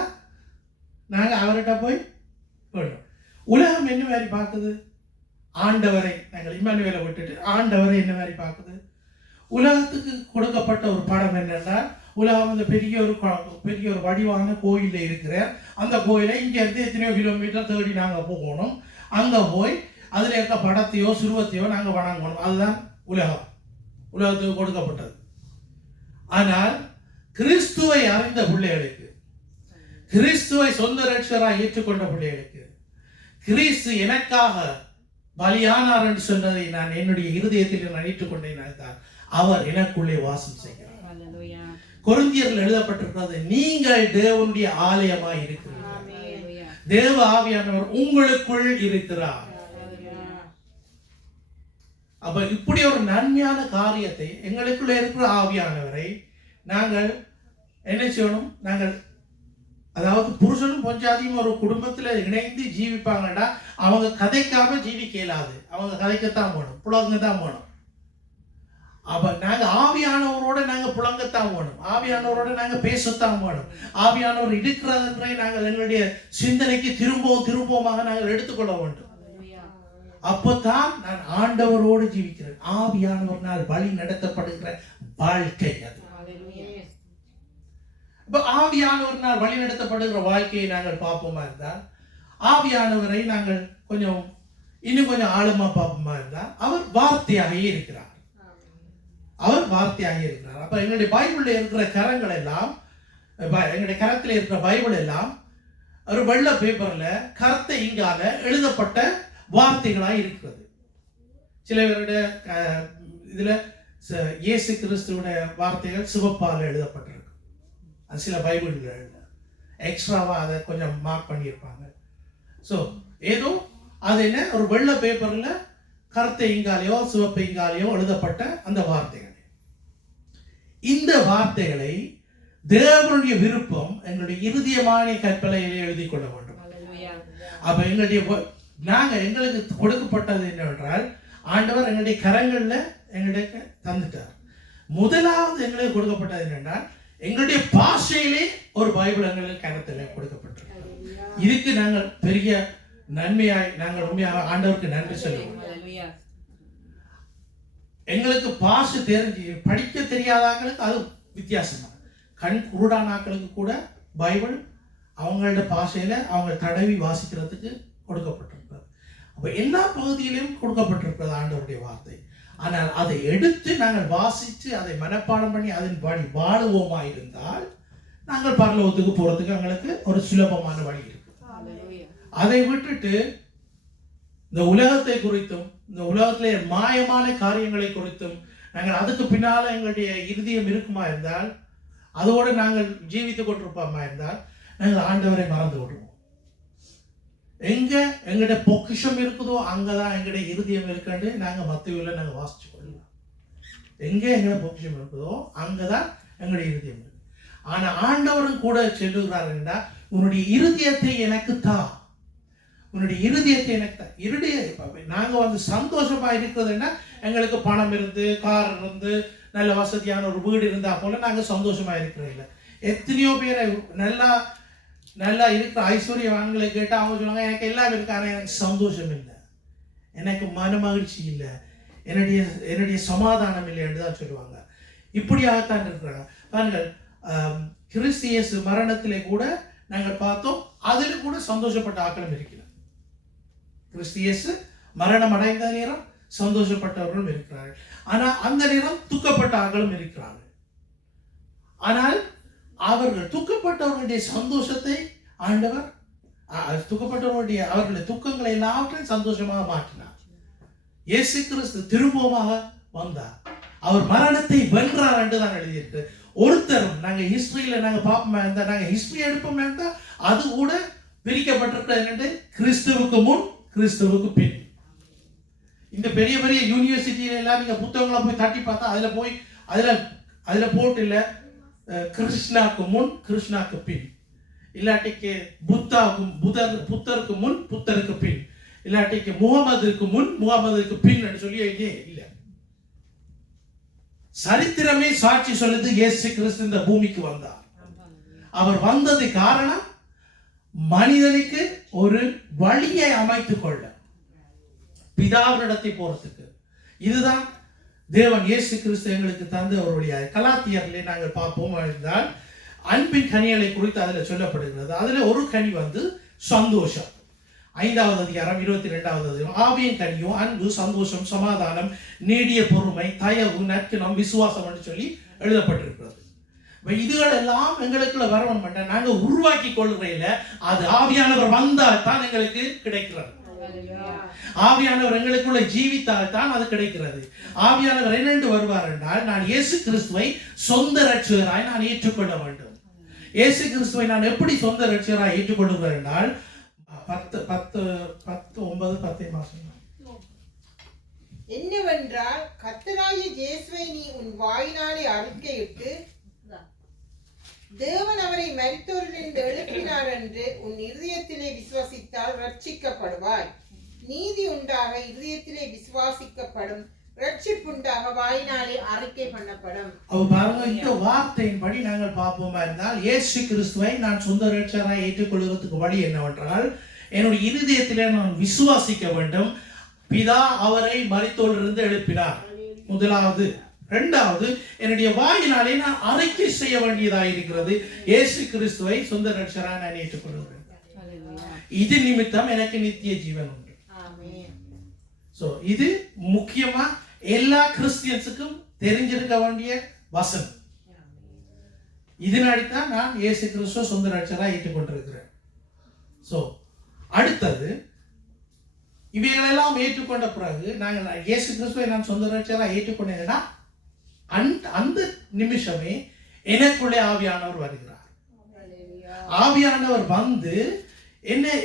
நாங்க அவர்கிட்ட போய் போயிடும். உலகம் என்ன மாதிரி பார்க்குது? ஆண்டவரை, நாங்கள் இம்மானுவேலை விட்டுட்டு ஆண்டவரை என்ன மாதிரி பார்க்குது? உலகத்துக்கு கொடுக்கப்பட்ட ஒரு படம் என்னன்னா, உலகம் வந்து பெரிய ஒரு வடிவான கோயிலில் இருக்கிற அந்த கோயிலை இங்கேருந்து எத்தனையோ கிலோமீட்டர் தேடி நாங்கள் போகணும். அங்கே போய் அதில் இருக்க படத்தையோ சுருவத்தையோ நாங்கள் வணங்கணும். அதுதான் உலகத்துக்கு கொடுக்கப்பட்டது. ஆனால் கிறிஸ்துவை அறிந்த பிள்ளைகளுக்கு, கிறிஸ்துவை சொந்த ரட்சகராக ஏற்றுக்கொண்ட பிள்ளைகளுக்கு, கிறிஸ்து எனக்காக பலியானார் என்று சொன்னதை நான் என்னுடைய இருதயத்தில் நினைத்துக் கொண்டேன். அவர் எனக்குள்ளே வாசம் செய்கிறார். கொரிந்தியரில் எழுதப்பட்டிருக்கிறது, நீங்கள் தேவனுடைய ஆலயமாய் இருக்கிறீர்கள், தேவ ஆவியானவர் உங்களுக்குள் இருக்கிறார். அப்ப இப்படி ஒரு நன்மையான காரியத்தை, எங்களுக்குள்ள இருக்கிற ஆவியானவரை நாங்கள் என்ன செய்யணும்? நாங்கள் அதாவது புருஷனும் பொஞ்சாதியும் ஒரு குடும்பத்துல இணைந்து ஜீவிப்பாங்கன்னா அவங்க கதைக்காம ஜீவிக்க இயலாது. அவங்க கதைக்கத்தான் போகணும், புலங்கத்தான் போகணும். அப்ப நாங்க ஆவியானவரோட நாங்க புலங்கத்தான் போகணும், ஆவியானவரோட நாங்க பேசத்தான் போகணும். ஆவியானவர் இருக்கிறதென்றே நாங்கள் எங்களுடைய சிந்தனைக்கு திரும்பமாக நாங்கள் எடுத்துக்கொள்ள வேண்டும். அப்போதான் நான் ஆண்டவரோடு ஜீவிக்கிறேன். ஆவியானவர்னால் வழி நடத்தப்படுகிற வாழ்க்கை அது. ஆவியானவர்னால் வழி நடத்தப்படுகிற வாழ்க்கையை நாங்கள் பார்ப்போமா இருந்தால், ஆவியானவரை நாங்கள் இன்னும் கொஞ்சம் ஆழமா பார்ப்போமா இருந்தால், அவர் வார்த்தையாகவே இருக்கிறார். அவர் வார்த்தையாக இருக்கிறார். அப்ப எங்களுடைய பைபிள்ல இருக்கிற கரங்கள் எல்லாம், எங்களுடைய கரத்தில் இருக்கிற பைபிள் எல்லாம் ஒரு வெள்ளை பேப்பர்ல கருத்தை இங்கால எழுதப்பட்ட வார்த்தைகளாக இருக்கிறது. சில பேருடைய இதுல இயேசு கிறிஸ்துவோட வார்த்தைகள் சிவப்பால் எழுதப்பட்டிருக்கு. சில பைபிள் எக்ஸ்ட்ராவா அதை கொஞ்சம் மார்க் பண்ணியிருப்பாங்க. ஸோ ஏதோ அது என்ன, ஒரு வெள்ளை பேப்பர்ல கருத்தை இங்காலையோ சிவப்பு இங்காலையோ எழுதப்பட்ட அந்த வார்த்தைகள். இந்த வார்த்தைகளை தேவனுடைய விருப்பம் எங்களுடைய இருதயமான கற்பனையிலே எழுதி கொள்ள வேண்டும். அப்ப எங்களுக்கு கொடுக்கப்பட்டது என்னவென்றால், ஆண்டவர் எங்களுடைய கரங்கள்ல எங்களுக்கு தந்துட்டார். முதலாவது எங்களுக்கு கொடுக்கப்பட்டது என்னென்றால், எங்களுடைய பாஷையிலே ஒரு பைபிள் எங்களுக்கு கரத்தில் கொடுக்கப்பட்டிருக்கிறது. இதுக்கு நாங்கள் பெரிய நன்மையாய் நாங்கள் உண்மையாக ஆண்டவருக்கு நன்றி சொல்லுவோம். எங்களுக்கு பாஷை தெரிஞ்சு படிக்க தெரியாதாக்களுக்கு அது வித்தியாசமா, கண் குருடானாக்களுக்கு கூட பைபிள் அவங்களோட பாஷையில அவங்க தடவி வாசிக்கிறதுக்கு கொடுக்கப்பட்டிருக்கிறது. அப்ப எல்லா பகுதியிலும் கொடுக்கப்பட்டிருக்கிறது ஆண்டவருடைய வார்த்தை. ஆனால் அதை எடுத்து நாங்கள் வாசித்து அதை மனப்பாடம் பண்ணி அதன் வழி வாழுவோமா இருந்தால் நாங்கள் பரலோகத்துக்கு போறதுக்கு எங்களுக்கு ஒரு சுலபமான வழி இருக்கு. அதை விட்டுட்டு இந்த உலகத்தை குறித்தும் இந்த உலகத்திலே மாயமான காரியங்களை குறித்தும் நாங்கள் அதுக்கு பின்னால எங்களுடைய இருதயம் இருக்குமா இருந்தால், அதோடு நாங்கள் ஜீவித்துக் கொண்டிருப்போமா இருந்தால், நாங்கள் ஆண்டவரை மறந்து விடுவோம். எங்க எங்களுடைய பொக்கிஷம் இருக்குதோ அங்கதான் எங்களுடைய இருதயம் இருக்காண்டு நாங்க மத்தேயுல நாங்க வாசிச்சு கொள்ளலாம். எங்க எங்களுடைய பொக்கிஷம் இருக்குதோ அங்கதான் எங்களுடைய இருதயம் இருக்கு. ஆனா ஆண்டவரும் கூட சொல்லுகிறார் என்றா, உன்னுடைய இருதயத்தை எனக்கு தா, உன்னுடைய இருதயத்தை எனக்கு தா. நாங்க சந்தோஷமா இருக்கிறதுன்னா, எங்களுக்கு பணம் இருந்து கார் இருந்து நல்ல வசதியான ஒரு வீடு இருந்தா போல நாங்க சந்தோஷமா இருக்கிறோம். இல்லை, எத்தனையோ பேரை நல்லா இருக்கிற ஐஸ்வர்யவான்களை கேட்டா அவங்க சொல்லுவாங்க, எனக்கு எல்லாம் இருக்காரு, எனக்கு சந்தோஷம் இல்லை, எனக்கு மன மகிழ்ச்சி இல்லை, என்னுடைய சமாதானம் இல்லை என்று தான் சொல்லுவாங்க. இப்படியாகத்தான் இருக்கிறாங்க. பாருங்கள், கிறிஸ்து இயேசு மரணத்திலே கூட நாங்கள் பார்த்தோம், அதில் கூட சந்தோஷப்பட்ட ஆக்களும் இருக்கிறார். கிறிஸ்து இயேசு மரணம் அடைந்த நேரம் சந்தோஷப்பட்டவர்களும் இருக்கிறார்கள். ஆனால் அந்த நேரம் துக்கப்பட்ட ஆக்களும் இருக்கிறார்கள். ஆனால் அவர்கள் துக்கப்பட்டவர்களுடைய சந்தோஷத்தை ஆண்டவர் துக்கப்பட்டவர்களுடைய அவர்களுடைய துக்கங்களை எல்லாவற்றையும் சந்தோஷமாக மாற்றினார். இயேசு கிறிஸ்து திரும்பமாக வந்தார். அவர் மரணத்தை வென்றார் என்று தான் எழுதியிருக்கு. ஒருத்தரும் நாங்க ஹிஸ்டரியில நாங்க பார்ப்போம் இருந்தா, நாங்க ஹிஸ்டரி எடுப்போம் இருந்தா அது கூட பிரிக்கப்பட்டிருக்கிறது கிறிஸ்துவுக்கு முன் கிறிஸ்துவுக்கு பின். இந்த பெரிய பெரிய யூனிவர்சிட்டியில எல்லாம் நீங்க புத்தகங்களை போய் தட்டி பார்த்தா அதுல போட்டு இல்ல கிருஷ்ணாக்கு முன் கிருஷ்ணாக்கு பின், இல்லாட்டிக்கு புத்தருக்கு முன் புத்தருக்கு பின், இல்லாட்டிக்கு முகமதுக்கு முன் முகமதுக்கு பின் சொல்லி இல்லை. சரித்திரமே சாட்சி சொல்லுது இயேசு கிறிஸ்து இந்த பூமிக்கு வந்தார். அவர் வந்தது காரணம் மனிதனுக்கு ஒரு வழியை அமைத்துக் கொள்ள, பிதாவினிடத்தை போறதுக்கு. இதுதான் தேவன் இயேசு கிறிஸ்து எங்களுக்கு தந்து அவருடைய கலாத்தியர்களை நாங்கள் பார்ப்போம் என்றால் அன்பின் கனிகளை குறித்து அதில் சொல்லப்படுகிறது. அதுல ஒரு கனி சந்தோஷம். 5வது அதிகாரம் 22வது அதிகாரம். ஆவியின் கனியும் அன்பு, சந்தோஷம், சமாதானம், நீடிய பொறுமை, தயவு, நற்குணம், விசுவாசம் என்று சொல்லி எழுதப்பட்டிருக்கிறது. இதுகள் எல்லாம் எங்களுக்குள்ள வரணும் பண்ண நாங்க உருவாக்கி கொள்ளுறையில அது ஆவியானவர் வந்தால் தான் எங்களுக்கு கிடைக்கிறது. ஆவியானவர் எங்களுக்குள்ள ஜீவித்தால் தான் அது கிடைக்கிறது. ஆவியானவர் என்னென்று வருவார் என்றால், நான் இயேசு கிறிஸ்துவை சொந்த ரட்சகராய் நான் ஏற்றுக்கொள்ள வேண்டும். இயேசு கிறிஸ்துவை நான் எப்படி சொந்த ரட்சகராய் ஏற்றுக்கொள்ளுகிறேன் என்றால் 10:9 மாசம் என்னவென்றால், கர்த்தராகிய இயேசுவை நீ உன் வாயினாலே அறிக்கையிட்டு தேவன் அவரை மரித்தோரிலிருந்து எழுப்பினார் என்று உன் இருதயத்திலே விசுவாசித்தால் ரட்சிக்கப்படுவாய். நீதி உண்டாக இருதயத்திலே விசுவாசிக்கப்படும், ரட்சிப்புண்டாக வாயினாலே அறிக்கை பண்ணப்படும். இந்த வார்த்தையின்படி நாங்கள் பார்ப்போமா இருந்தால், இயேசு கிறிஸ்துவை நான் சொந்த ரட்சகராய் ஏற்றுக்கொள்வதற்கு வழி என்னவென்றால், என்னுடைய இருதயத்திலே நான் விசுவாசிக்க வேண்டும். பிதா அவரை மரித்தோரிலிருந்து எழுப்பினார், முதலாவது. இரண்டாவது, என்னுடைய வாயினாலே நான் அறிக்கை செய்ய வேண்டியதாக இருக்கிறது, இயேசு கிறிஸ்துவை சொந்த ரட்சகராய் நான் ஏற்றுக்கொள்கிறேன். இது நிமித்தம் எனக்கு நித்திய ஜீவன் உண்டு. சோ இது முக்கியமா எல்லா கிறிஸ்டியன்ஸுக்கும் தெரிஞ்சிருக்க வேண்டிய வசனம். இதனால்தான் நான் இயேசு கிறிஸ்துவை சொந்த ரட்சகராய் ஏற்றுக்கொண்டிருக்கிறேன். சோ அடுத்தது, இவைகளெல்லாம் ஏற்றுக்கொண்ட பிறகு நாங்கள் இயேசு கிறிஸ்துவை நான் சொந்த ரட்சகராய் ஏற்றுக்கொண்டேன்னா அந்த நிமிஷமே எனக்குள்ளே ஆவியானவர் வருகிறார். ஆவியானவர் வந்து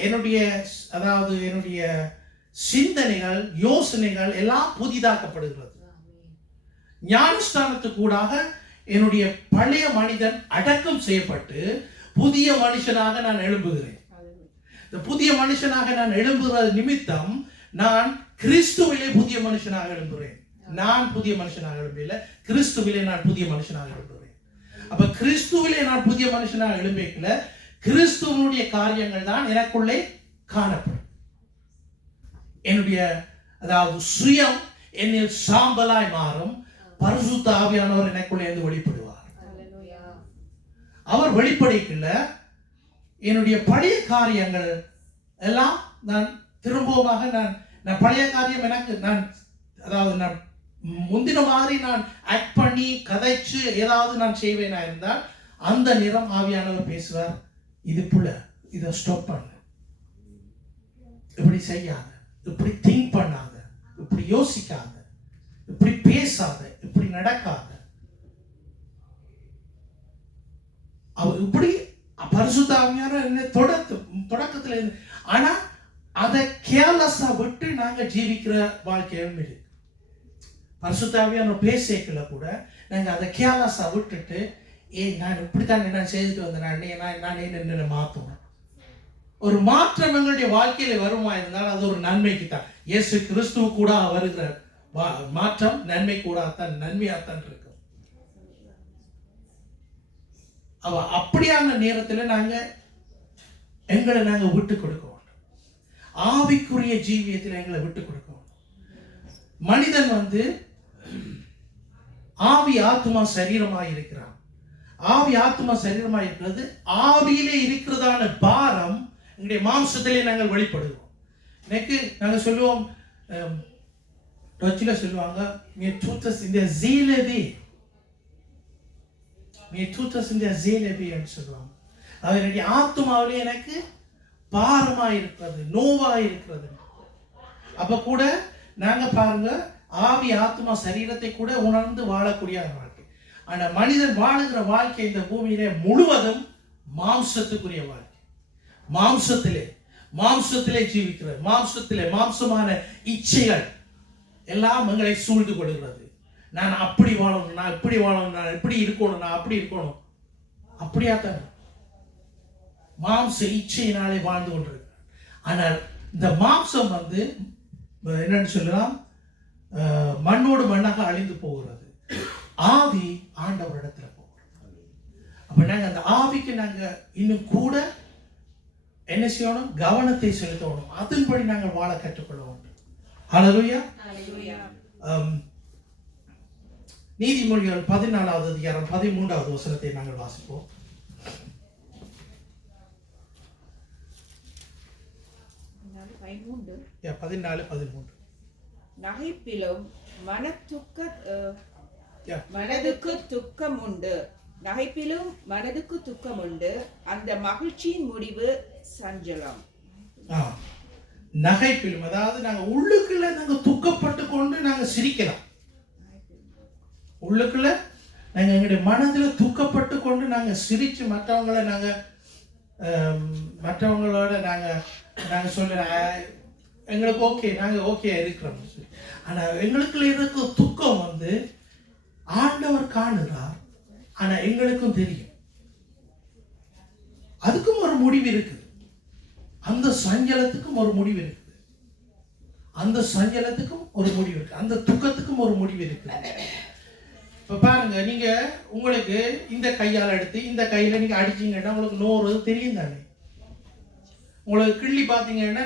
என்னுடைய சிந்தனைகள், யோசனைகள் எல்லாம் புதிதாக்கப்படுகிறது. ஞானஸ்தானத்துக்கூடாக என்னுடைய பழைய மனிதன் அடக்கம் செய்யப்பட்டு புதிய மனுஷனாக நான் எழும்புகிறேன். இந்த புதிய மனுஷனாக நான் எழும்புகிற நிமித்தம் நான் கிறிஸ்துவிலே புதிய மனுஷனாக எழும்புகிறேன். நான் புதிய மனுஷனாக எழும்பல, கிறிஸ்துவிலே நான் புதிய மனுஷனாக எழும்புகிறேன். அப்ப கிறிஸ்துவிலே நான் புதிய மனுஷனாக எழும்பல, கிறிஸ்துவனுடைய காரியங்கள் தான் எனக்குள்ளே காணப்படும். என்னுடைய சுயம் என்னில் சாம்பலாய் மாறும். பரிசுத்த ஆவியானவர் எனக்குள்ளே இருந்து வெளிப்படுவார். அவர் வெளிப்படைக்குள்ள என்னுடைய பழைய காரியங்கள் எல்லாம் நான் திரும்பமாக நான் பழைய காரியம் எனக்கு நான் முந்தின மாதிரி நான் ஆக்ட் பண்ணி கதைச்சு ஏதாவது நான் செய்வேனா இருந்தால் அந்த நேரம் ஆவியானவர் பேசுவார், இது புல, இதை ஸ்டாப் பண்ண, இப்படி செய்யாத, இப்படி திங்க் பண்ணாத, இப்படி யோசிக்காத, இப்படி பேசாத, இப்படி நடக்காத. அவர் இப்படி பரிசுத்த ஆவியானவர் என்ன தொடக்கத்துல இருந்து, ஆனா அதை கேர்லெஸ்ஸா விட்டு நாங்க ஜீவிக்கிற வாழ்க்கையும் இருக்கு. பரிசுத்த ஆவியானவர் பேசல கூட நாங்க அதை கேர்லெஸ்ஸா விட்டுட்டு, நான் இப்படித்தான் என்ன செய்துட்டு வந்தேன், நான் என்ன மாத்தணும். ஒரு மாற்றம் எங்களுடைய வாழ்க்கையில வருமா இருந்தால் அது ஒரு நன்மைக்கு தான். இயேசு கிறிஸ்துவ கூட வருகிற மாற்றம் நன்மை கூடத்தான், நன்மையாத்தான் இருக்கும். அப்படியான நேரத்தில் எங்களை நாங்க விட்டு கொடுக்க வேண்டும். ஆவிக்குரிய ஜீவியத்தில் எங்களை விட்டு கொடுக்க வேண்டும். மனிதன் ஆவி, ஆத்மா, சரீரமாய் இருக்கிறான். ஆவி ஆத்மா சரீரமா இருக்கிறது. ஆவியிலே இருக்கிறதான பாரம் எங்களுடைய மாம்சத்திலே நாங்கள் வெளிப்படுவோம். இன்னைக்கு நாங்கள் சொல்லுவோம், டச்சில் சொல்லுவாங்க, mir tut es in der Seele weh. mir tut es in der Seele weh என்று சொல்லுவாங்க. அது என்னுடைய ஆத்மாவிலே எனக்கு பாரமா இருக்கிறது, நோவா இருக்கிறது. அப்ப கூட நாங்க பாருங்க, ஆவி ஆத்மா சரீரத்தை கூட உணர்ந்து வாழக்கூடிய வாழ்க்கை. ஆனா மனிதன் வாழுகிற வாழ்க்கை இந்த பூமியிலே முழுவதும் மாம்சத்துக்குரிய வாழ்க்கை. மாம்சத்திலே ஜீவிக்கிறது. மாம்சமான இச்சைகள் எல்லாம் எங்களை சூழ்ந்து கொள்கிறது. நான் அப்படி வாழணும், நான் இப்படி வாழணும், நான் இப்படி இருக்கணும், நான் அப்படி இருக்கணும். அப்படியாத்தான் மாம்ச இச்சையினாலே வாழ்ந்து கொண்டிருக்கிறார். ஆனால் இந்த மாம்சம் என்னன்னு சொல்லலாம், மண்ணோடு மண்ணாக அழிந்து போகிறது. ஆவி ஆண்டவரிடத்துல போகிறது. அப்ப நாங்க அந்த ஆவிக்கு நாங்க இன்னும் கூட என்ன செய்யணும், கவனத்தை செலுத்தணும். அதன்படி நாங்கள் வாழ கற்றுக்கொள்ள வேண்டும். ஹல்லேலூயா. நீதிமொழிகள் 14வது அதிகாரம் 13வது வசனத்தை நாங்கள் வாசிப்போம். 14:13. நகைப்பிலும் மனதுக்கு துக்கம் உண்டு. நகைப்பிலும் மனதுக்கு துக்கம் உண்டு. அந்த மகிழ்ச்சியின் முடிவு சஞ்சலம். நகைப்பிலும், அதாவது நாங்க உள்ளுக்குள்ள நாங்க துக்கப்பட்டு கொண்டு நாங்க சிரிக்கலாம். உள்ளுக்குள்ள நாங்க எங்களுடைய மனதுல துக்கப்பட்டு கொண்டு நாங்க சிரிச்சு மற்றவங்களோட நாங்க சொல்ற எங்களுக்கு ஓகே, நாங்க ஓகே இருக்கிறோம். ஆனா எங்களுக்குள்ள இருக்கிற துக்கம் ஆண்டவர் காணுறார். ஆனா எங்களுக்கும் தெரியும் அதுக்கும் ஒரு முடிவு இருக்குது. அந்த சஞ்சலத்துக்கும் ஒரு முடிவு இருக்குது. அந்த துக்கத்துக்கும் ஒரு முடிவு இருக்குது. இப்ப பாருங்க, நீங்க உங்களுக்கு இந்த கையால் எடுத்து இந்த கையில நீங்க அடிச்சீங்கன்னா உங்களுக்கு நோறது தெரியும் தானே. உங்களுக்கு கிள்ளி பார்த்தீங்கன்னா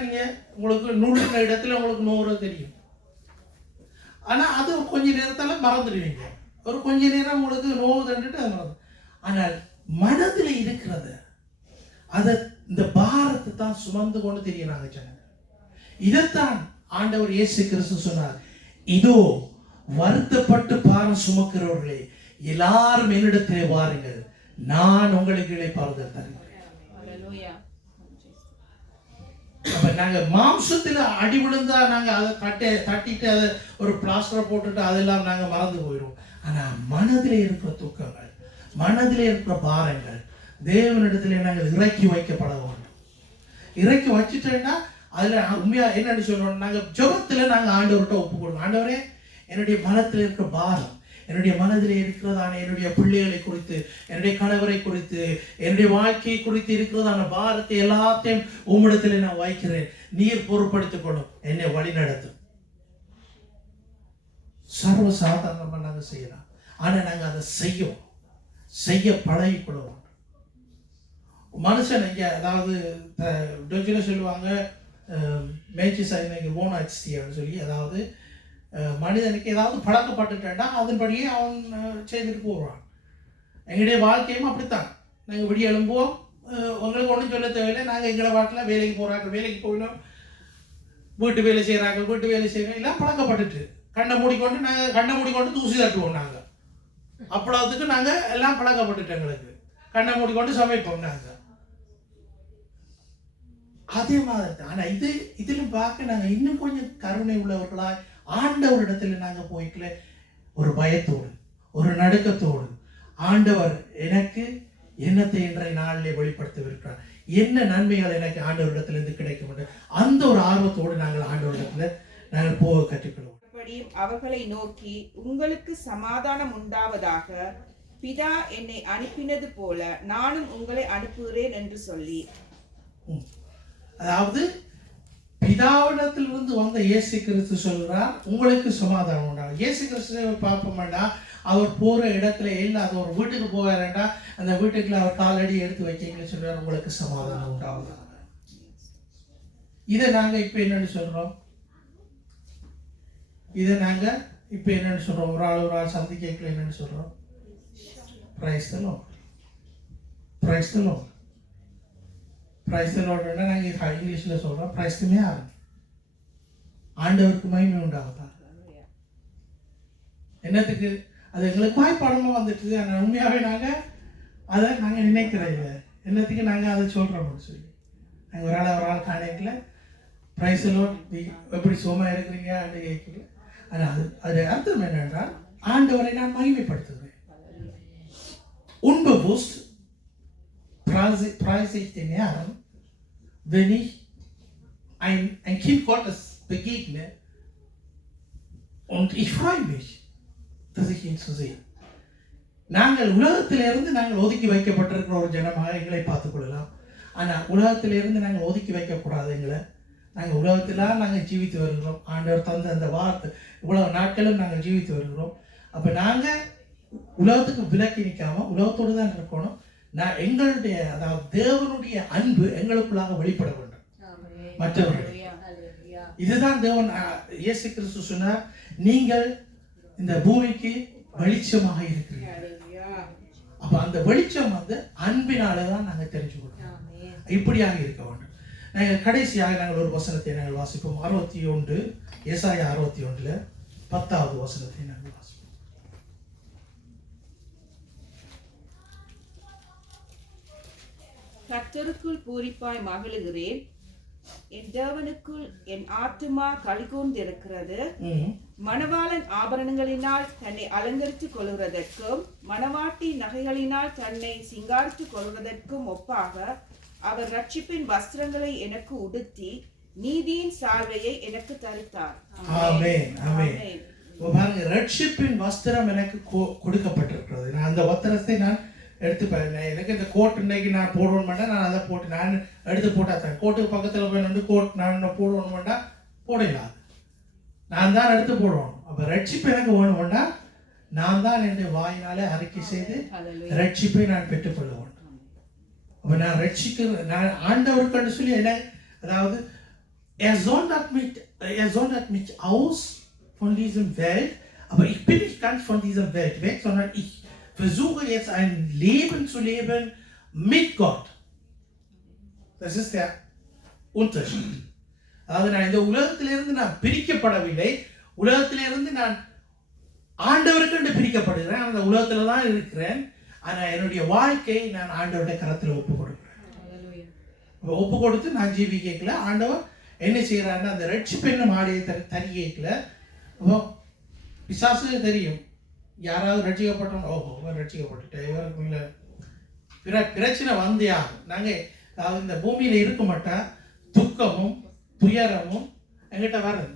உங்களுக்கு நுழுன இடத்துல உங்களுக்கு நோறது தெரியும். ஆனா அது கொஞ்ச நேரத்தால மறந்துடுவீங்க. ஒரு கொஞ்ச நேரம் உங்களுக்கு நோவு தண்டுட்டு அது மறந்து. ஆனால் மனதில் இருக்கிறத இந்த பாரத்தை தான் சுமந்து கொண்டு தெரியறாங்க ஜனங்க. இதைத்தான் ஆண்டவர் இயேசு கிறிஸ்து சொன்னார், இதோ வருத்தப்பட்டு பாரம் சுமக்கிறவர்களே எல்லாரும் என்னிடத்திலே வாருங்கள், நான் உங்களுக்கு இளைப்பாறுதல் தருகிறேன். அப்ப நாங்க மாம்சத்துல அடி விழுந்தா நாங்க அதை தட்டிட்டு அதை ஒரு பிளாஸ்டரை போட்டுட்டு அதெல்லாம் நாங்க மறந்து போயிடுவோம். ஆனா மனதிலே இருக்கிற துக்கங்கள், மனதிலே இருக்கிற பாரங்கள் தேவனிடத்திலே நாங்கள் இறக்கி வைக்கப்பட வேண்டும். இறக்கி வச்சுட்டோம்னா அதுல உண்மையா என்னன்னு சொல்லணும், நாங்க ஜெபத்துல நாங்க ஆண்டவர்கிட்ட ஒப்பு கொடுக்கணும். ஆண்டவரே, என்னுடைய மனத்தில் இருக்கிற பாரம், என்னுடைய மனதில் இருக்கிறதான என்னுடைய பிள்ளைகளை குறித்து, என்னுடைய கணவரை குறித்து, என்னுடைய வாழ்க்கையை குறித்து இருக்கிறதான பாரத்தை எல்லாத்தையும் உம்மிடத்தில் நான் வைக்கிறேன். நீர் பொறுப்படுத்திக் கொள்ளும், என்னை வழி நடத்தும். சர்வ சாதாரணமா நாங்க செய்யலாம். ஆனா நாங்க அதை செய்ய பழகிக்கொள்ளுவோம். மனுஷன் இங்க, அதாவது டொச்சில சொல்லுவாங்க சொல்லி, அதாவது மனிதனுக்கு ஏதாவது பழக்கப்பட்டுட்டா அதன்படியே அவன் செய்துட்டு போவான். எங்களுடைய வாழ்க்கையும் அப்படித்தான். நாங்கள் விடிய எழும்புவோம், உங்களுக்கு ஒன்றும் சொல்ல தேவையில்லை. நாங்கள் எங்களை வாட்டில் வேலைக்கு போகிறாங்க, வேலைக்கு போயிடும், வீட்டு வேலை செய்கிறாங்க, எல்லாம் பழக்கப்பட்டுட்டு கண்ணை மூடிக்கொண்டு தூசி தட்டுவோம். நாங்கள் அப்பளத்துக்கு நாங்கள் எல்லாம் பழக்கப்பட்டுட்டு எங்களுக்கு கண்ணை மூடிக்கொண்டு சமைப்போம் நாங்கள். அதே மாதிரி ஆனா இதிலும் பார்க்க நாங்கள் இன்னும் கொஞ்சம் கருணை உள்ளவர்களாய் ஆண்டவரிடத்துல நாங்க போய்க்கல, ஒரு பயத்தோடு, ஒரு நடுக்கத்தோடு, ஆண்டவர் எனக்கு என்னத்தை இன்றைய நாளிலே வெளிப்படுத்தவிருக்கிறார், என்ன நன்மைகள் எனக்கு ஆண்டவரிடத்திலிருந்து கிடைக்கும், அந்த ஒரு ஆர்வத்தோடு நாங்கள் ஆண்டவரிடத்துல நாங்கள் போக கற்றுக்கொள்வோம். அவர்களை நோக்கி, உங்களுக்கு சமாதானம் உண்டாவதாக, பிதா என்னை அனுப்பினது போல நானும் உங்களை அனுப்புகிறேன் என்று சொல்லி, அதாவது பிதாவிடத்திலிருந்து வந்த இயேசு கிறிஸ்து சொல்கிறார், உங்களுக்கு சமாதானம் உண்டாகும். இயேசு கிறிஸ்துவை பார்ப்போம்டா, அவர் போற இடத்துல இல்லாத ஒரு வீட்டுக்கு போவாருண்டா, அந்த வீட்டுக்குள்ள அவர் காலடி எடுத்து வைக்கீங்கன்னு சொல்றாரு, உங்களுக்கு சமாதானம் உண்டாகும். இதை நாங்க இப்ப என்னன்னு சொல்றோம், ஒரு ஆள் சந்திக்கல என்னன்னு சொல்றோம், praise the lord. Praise the lord. Praise the லார்ட்னா நாங்க இங்கிலீஷ்ல சொல்றோம் பிரைஸ் தி மேர். ஆண்டவருக்கு மகிமை உண்டாகுதா? என்னத்துக்கு அது எங்களுக்கு வாய்ப்பாடமா வந்துட்டு, ஆனால் உண்மையாகவே நாங்கள் அதை நாங்கள் நினைக்கிறோம் இல்லை. என்னத்துக்கு நாங்கள் அதை சொல்கிறோம்னு சொல்லி நாங்கள் ஒரு ஆள் காணிக்கல பிரைஸ் தி லார்ட் எப்படி சுகமாக இருக்கிறீங்க அப்படின்னு கேட்கல. ஆனால் அது அர்த்தம் என்னென்றால் ஆண்டவரை நான் மகிமைப்படுத்துகிறேன். Unbewusst preise ich den Herrn, wenn ich ein Kind Gottes begegne und ich freue mich, dass ich ihn zu sehen. நாங்கள் உலகத்திலிருந்து நாங்கள் ஒதுக்கி வைக்கப்பட்டிருக்கிற ஒரு ஜனமாக எங்களை பார்த்துக் கொள்ளலாம். ஆனால் உலகத்திலிருந்து நாங்கள் ஒதுக்கி வைக்கக்கூடாது. எங்களை நாங்கள் உலகத்திலாம் நாங்கள் ஜீவித்து வருகிறோம். ஆண்டவர் தந்த அந்த வார்த்தை இவ்வளவு நாட்களும் நாங்கள் ஜீவித்து வருகிறோம். அப்போ நாங்கள் உலகத்துக்கு விலக்கி நிற்காம உலகத்தோடு தான் இருக்கணும். நான் எங்களுடைய அதாவது தேவனுடைய அன்பு எங்களுக்குள்ளாக வெளிப்பட வேண்டும் மற்றவர்கள். இதுதான் தேவன் இயேசு கிறிஸ்து சொன்னார், நீங்கள் இந்த பூமிக்கு வெளிச்சமாக இருக்கிறீர்கள். அப்ப அந்த வெளிச்சம் அன்பினாலே தான் நாங்கள் தெரிஞ்சுக்கணும். இப்படியாக இருக்க வேண்டும். நாங்கள் கடைசியாக நாங்கள் ஒரு வசனத்தை நாங்கள் வாசிப்போம். 61 ஏசாயா 61 10வது வசனத்தை நாங்கள் வாசிப்போம். கர்த்தருக்குள் பூரிப்பாய் மகிழுகிறேன், என் தேவனுக்குள் என் ஆத்துமா களிகூர்ந்திருக்கிறது. மணவாளன் ஆபரணங்களினால் தன்னை அலங்கரித்துக் கொள்வதற்கும் மணவாட்டி நகைகளினால் தன்னை சிங்காரித்துக் கொள்வதற்கும் ஒப்பாக அவர் ரட்சிப்பின் வஸ்திரங்களை எனக்கு உடுத்தி நீதியின் சால்வையை எனக்கு தரித்தார். ஆமென் ஆமென். பாருங்க, ரட்சிப்பின் வஸ்திரம் எனக்கு கொடுக்கப்பட்டிருக்கிறது. நான் அந்த வஸ்திரத்தை நான் எடுத்துப்பேன். எனக்கு இந்த கோட் இன்னைக்கு நான் போடணும் மாட்டேன். நான் அதை போட்டு நான் எடுத்து போட்டாத்தேன். கோட்டுக்கு பக்கத்தில் போய் நின்று கோட் நான் போடணும் மாட்டேன், போடலாம். நான் தான் எடுத்து போடுவோம். அப்போ ரட்சிப்பு எனக்கு வேணும் வேண்டாம். நான் தான் என்னுடைய வாயினாலே அறிக்கை செய்து ரட்சிப்பை நான் பெற்றுக்கொள்ள வேண்டும். அப்போ நான் நான் ஆண்டவருக்கு சொல்லி என்ன, அதாவது sondert mich aus von diesem Welt, aber ich bin nicht ganz von dieser Welt weg, sondern ich versuche jetzt ein Leben zu leben mit Gott. Das ist der Unterschied. அதாவது நான் இந்த உலகத்திலிருந்து நான் பிரிக்கப்படவில்லை. உலகத்திலிருந்து நான் ஆண்டவருக்கு பிரிக்கப்படுகிறேன். அந்த உலகத்துல தான் இருக்கிறேன். ஆனால் என்னுடைய வாழ்க்கையை நான் ஆண்டவருடைய கரத்தில் ஒப்பு கொடுக்கிறேன். ஒப்பு கொடுத்து நான் ஜீவிக்கல. ஆண்டவர் என்ன செய்யறாருன்னா அந்த ரட்சிப்பெண்ண மாடியை தனி கேட்கல. பிசாசு தெரியும், யாராவது ரட்சிக்கப்பட்டோம், ஓஹோ ரட்சிக்கப்பட்டுட்டேன், இவருக்கு இல்லை பிரச்சனை வந்தியா. நாங்கள் அதாவது இந்த பூமியில் இருக்க மாட்டா துக்கமும் துயரமும் எங்கிட்ட வரல.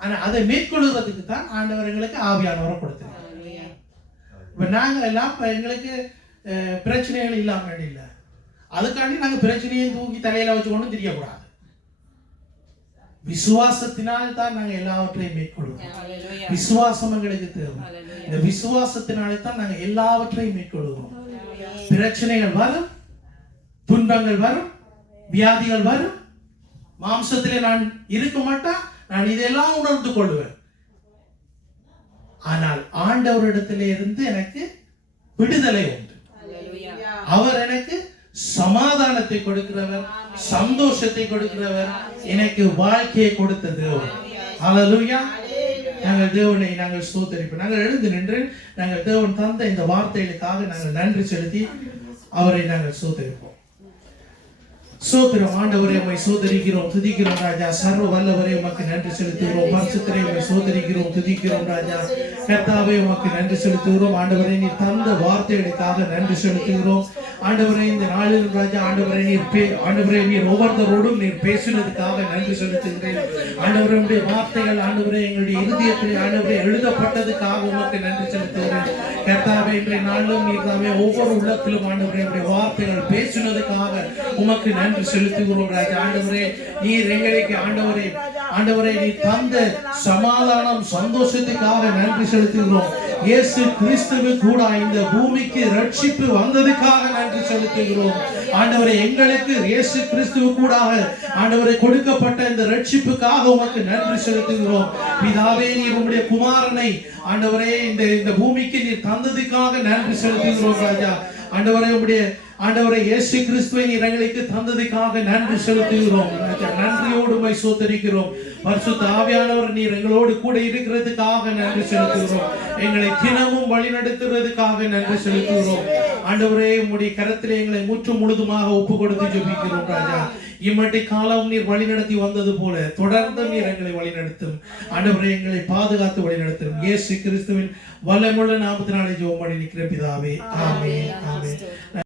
ஆனால் அதை மேற்கொள்வதற்கு தான் ஆண்டவர் எங்களுக்கு ஆவியானவரை கொடுத்தார். இப்போ நாங்கள் எல்லாம் எங்களுக்கு பிரச்சனைகள் இல்லாமல் இல்லை. அதுக்காண்டி நாங்கள் பிரச்சனையை தூக்கி தலையில வச்சு கொண்டு தெரியக்கூடாது. விசுவாசத்தினால் தான் நாங்கள் எல்லாவற்றையும் மேற்கொள்வோம். விசுவாசம் எங்களுக்கு தேவை. இந்த விசுவாசத்தினாலே தான் நாங்கள் எல்லாவற்றையும் மேற்கொள்வோம். பிரச்சனைகள் வரும், துன்பங்கள் வரும், வியாதிகள் வரும். மாம்சத்திலே நான் இருக்க மாட்டேன், நான் இதெல்லாம் உணர்ந்து கொள்வேன். ஆனால் ஆண்டவரிடத்திலே இருந்து எனக்கு விடுதலை உண்டு. அவர் எனக்கு சமாதானத்தை கொடுக்கிறவர், சந்தோஷத்தை கொடுக்கிறவர், எனக்கு வாழ்க்கையை கொடுத்த தேவன். ஹல்லேலூயா. நாங்கள் தேவனை நாங்கள் ஸ்தோத்திரிப்போம். நாங்கள் எழுந்து நின்று நாங்கள் தேவன் தந்த இந்த வார்த்தைகளுக்காக நாங்கள் நன்றி செலுத்தி அவரை நாங்கள் ஸ்தோத்திரிப்போம். சோத்திரம் ஆண்டவரே, உம்மை சோதரிக்கிறோம், துதிக்கிறோம் ராஜா. சர்வ வல்லவரே, உமக்கு நன்றி செலுத்துகிறோம். பரிசுத்தரே, உம்மை சோதரிக்கிறோம், துதிக்கிறோம் ராஜா. கர்த்தாவே, உமக்கு நன்றி செலுத்துகிறோம். ஆண்டவரே, நீ தந்த வார்த்தைகளுக்காக நன்றி செலுத்துகிறோம். ஆண்டவரே, இந்த நாளிலும் ராஜா, ஆண்டவரே நீர் ஒவ்வொருத்தரோடும் நீர் பேசினதுக்காக நன்றி செலுத்துகிறேன். ஆண்டவரே, உடைய வார்த்தைகள் ஆண்டவரே எங்களுடைய இருதயத்தில் ஆண்டவரே எழுதப்பட்டதுக்காக உமக்கு நன்றி செலுத்துகிறேன். கர்த்தாவே, இன்றைய நாளிலும் நீர் தாமே ஒவ்வொரு உள்ளத்திலும் ஆண்டவரே உடைய வார்த்தைகள் பேசினதுக்காக உமக்கு நன்றி செலுத்துகிறோம் ராஜா. ஆண்டவரே, நீர் எங்களுக்கு ஆண்டவரே நீ தந்த சமாதானம் சந்தோஷத்துக்காக நன்றி செலுத்துகிறோம். இயேசு கிறிஸ்துவு கூட இந்த பூமிக்கு ரட்சிப்பு வந்ததுக்காக நன்றி செலுத்துகிறோம். ஆண்டவரே, எங்களுக்கு இயேசு கிறிஸ்துவு கூட ஆண்டவரே கொடுக்கப்பட்ட இந்த ரட்சிப்புக்காக உமக்கு நன்றி செலுத்துகிறோம். பிதாவே, நீர் உம்முடைய குமாரனை ஆண்டவரே இந்த பூமிக்கு நீர் தந்ததுக்காக நன்றி செலுத்துகிறோம் ராஜா. ஆண்டவரே உம்முடைய ஆண்டவரே இயேசு கிறிஸ்துவை நீர் எங்களுக்கு தந்ததுக்காக நன்றி செலுத்துகிறோம். நன்றியோடு உம்மை ஸ்தோத்திரிக்கிறோம். பரிசுத்த ஆவியானவர் நீர் எங்களோடு கூட இருக்கிறதுக்காக நன்றி செலுத்துகிறோம். எங்களை தினமும் வழிநடத்துறதுக்காக நன்றி செலுத்துகிறோம். ஆண்டவரே உம்முடைய கரத்திலே எங்களை முற்றும் முழுதுமாக ஒப்பு கொடுத்து ஜெபிக்கிறோம் ராஜா. இம்மட்டி காலம் நீர் வழிநடத்தி வந்தது போல தொடர்ந்து நீர் எங்களை வழிநடத்தும். ஆண்டவரே எங்களை பாதுகாத்து வழிநடத்தும். இயேசு கிறிஸ்துவின் வல்லமுள்ள நாமத்தினாலே ஜெபம் பண்ணி நிற்கிற பிதாவே, ஆமென், ஆமென்.